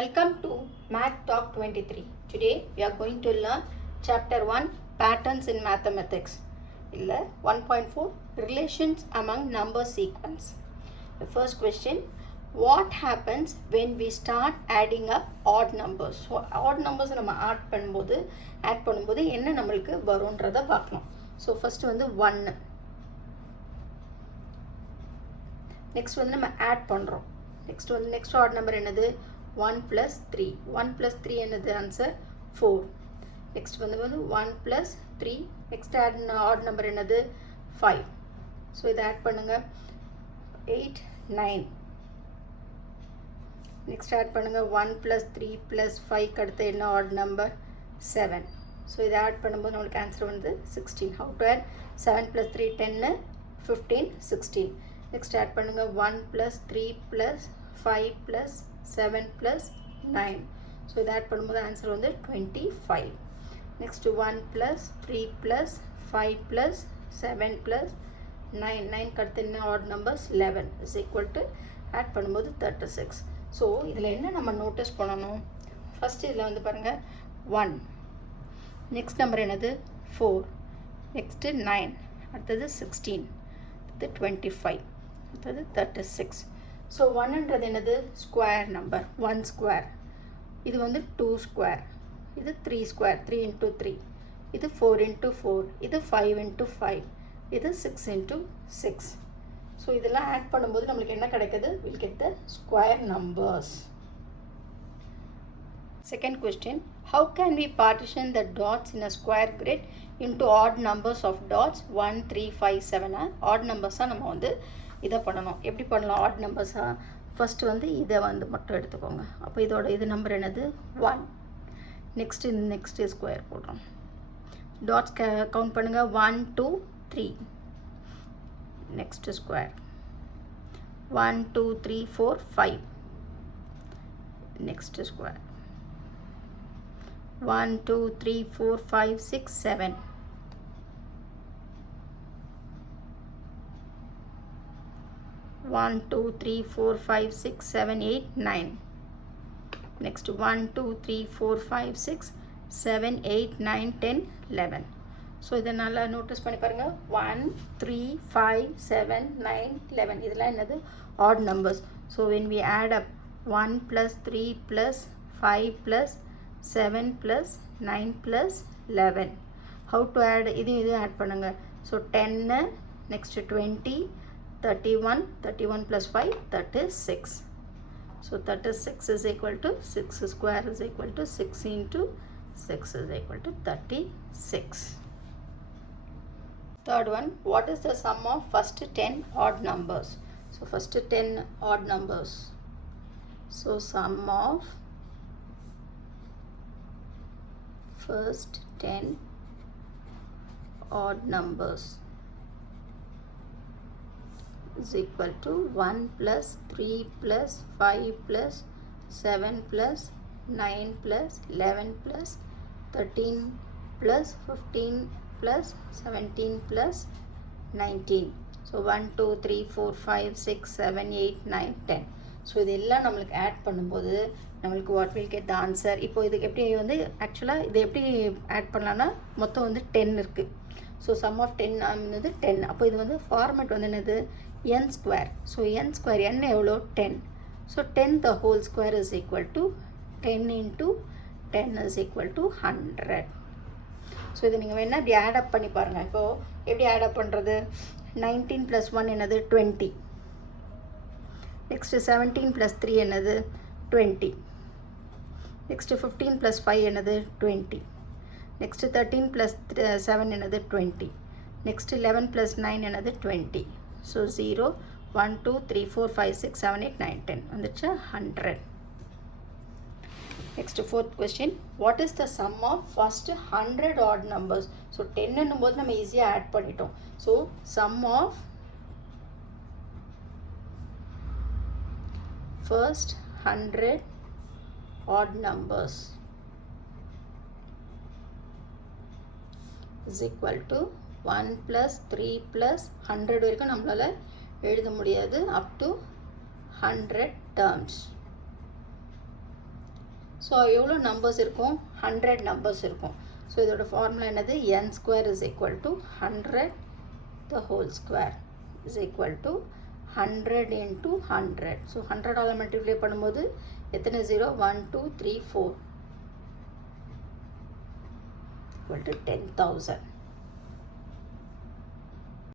Welcome to Math Talk 23. Today we are going to learn Chapter 1 Patterns in Mathematics. 1.4 Relations among number sequence. The first question, what happens when we start adding up odd numbers? So odd numbers நம்ம add பண்ணும்போது என்ன நம்மளுக்கு வரும்ன்றதை பார்க்கலாம். So first வந்து 1. Next வந்து நம்ம add பண்ணுறோம். Next odd number என்னது? 1 plus 3. 1 plus 3 என்னது answer? 4. Next வந்து 1 plus 3. Next odd number என்னது? 5. So இதை add பண்ணுங்க. 8, 9. Next add பண்ணுங்க. 1 plus 3 plus 5 அடுத்து என்ன odd number? 7. So இதை add பண்ணும்போது நம்மளுக்கு answer வந்து 16. How to add? 7 plus 3, 10, 15, 16. Next add பண்ணுங்க. 1 plus 3 plus 5 plus 7 plus 9. So இதை add பண்ணும்போது answer வந்து 25. Next 1 plus 3 plus 5 plus 7 plus 9. 9 அடுத்து என்ன odd numbers? 11 is equal to add பண்ணும்போது 36. So இதில் என்ன நம்ம notice பண்ணணும்? First இதில் வந்து பாருங்க 1. Next number என்னது? 4. Next 9. அடுத்தது 16. அடுத்தது 25. அடுத்தது 36. So 1ன்றது என்னது? Square number. 1 square. இது வந்து 2 square. இது 3 square. 3 into 3. இது 4 into 4. இது 5 into 5. இது 6 into 6. So இதெல்லாம் add பண்ணும்போது நம்மளுக்கு என்ன கிடைக்குது? We'll get the square numbers. Second question. How can we partition the dots in a square grid into odd numbers of dots? 1, 3, 5, 7. Odd numbers நம்ம வந்து இதை பண்ணணும். எப்படி பண்ணலாம் odd numbers? ஃபர்ஸ்ட் வந்து இதை வந்து மட்டும் எடுத்துக்கோங்க. அப்போ இதோட இது நம்பர் என்னது? 1. நெக்ஸ்ட் ஸ்கொயர் போடுறோம். டாட்ஸ் கவுண்ட் பண்ணுங்க. 1, 2, 3. Next square. 1, 2, 3, 4, 5. Next square. 1, 2, 3, 4, 5, 6, 7. 1, 2, 3, 4, 5, 6, 7, 8, 9. Next 1, 2, 3, 4, 5, 6, 7, 8, 9, 10, 11. So இதை நல்லா நோட்டீஸ் பண்ணி பாருங்க. 1, 3, 5, 7, 9, 11. இதெல்லாம் என்னது? Odd numbers. So when we add up 1 plus 3 plus 5 plus 7 plus 9 plus 11. How to add? இது add பண்ணுங்க. So 10, next 20, 31 plus 5, 36. So 36 is equal to 6 square is equal to 6 into 6 is equal to 36. Third one, what is the sum of first 10 odd numbers? So first 10 odd numbers. So sum of first 10 odd numbers is equal to 1 plus 3 plus 5 plus 7 plus 9 plus 11 plus 13 plus 15 plus 17 plus 19. So 1, 2, 3, 4, 5, 6, 7, 8, 9, 10. So இதெல்லாம் நம்மளுக்கு add பண்ணும்போது நம்மளுக்கு what will get the answer. இப்போ இதுக்கு எப்படி வந்து ஆக்சுவலாக இது எப்படி ஆட் பண்ணலான்னா மொத்தம் வந்து 10 இருக்குது. ஸோ சம் ஆஃப் 10 வந்து 10. அப்போ இது வந்து ஃபார்மேட் வந்து என்னது? n square. So n square, n எவ்வளோ? 10. So 10 the whole square is equal to 10 into 10 is equal to 100. So இதை நீங்கள் வேணால் இப்படி ஆட் அப் பண்ணி பாருங்கள். இப்போது எப்படி ஆட் அப் பண்ணுறது? 19 plus 1 என்னது? 20. நெக்ஸ்ட்டு 17 plus 3 என்னது? 20. நெக்ஸ்ட்டு 15 plus 5 என்னது? 20. நெக்ஸ்ட்டு 13 plus 7 என்னது? 20. நெக்ஸ்ட்டு 11 plus 9 என்னது? 20. So 0, 1, 2, 3, 4, 5, 6, 7, 8, 9, 10. வந்துச்சு 100. Next fourth question. What is the sum of first 100 odd numbers? So 10 என்னும்போது நம்ம ஈஸியாக ஆட் பண்ணிட்டோம். So sum of first 100 odd numbers is equal to 1 plus 3 plus 100 வரைக்கும் நம்மளால எழுத முடியாது. up to 100 terms. ஸோ எவ்வளோ நம்பர்ஸ் இருக்கும்? 100 நம்பர்ஸ் இருக்கும். ஸோ இதோட ஃபார்முலா என்னது? n square is equal to 100 the whole square is equal to 100 into 100. So 100ஆல் multiply பண்ணும்போது எத்தனை 0? 1 2 3 4 equal to 10,000.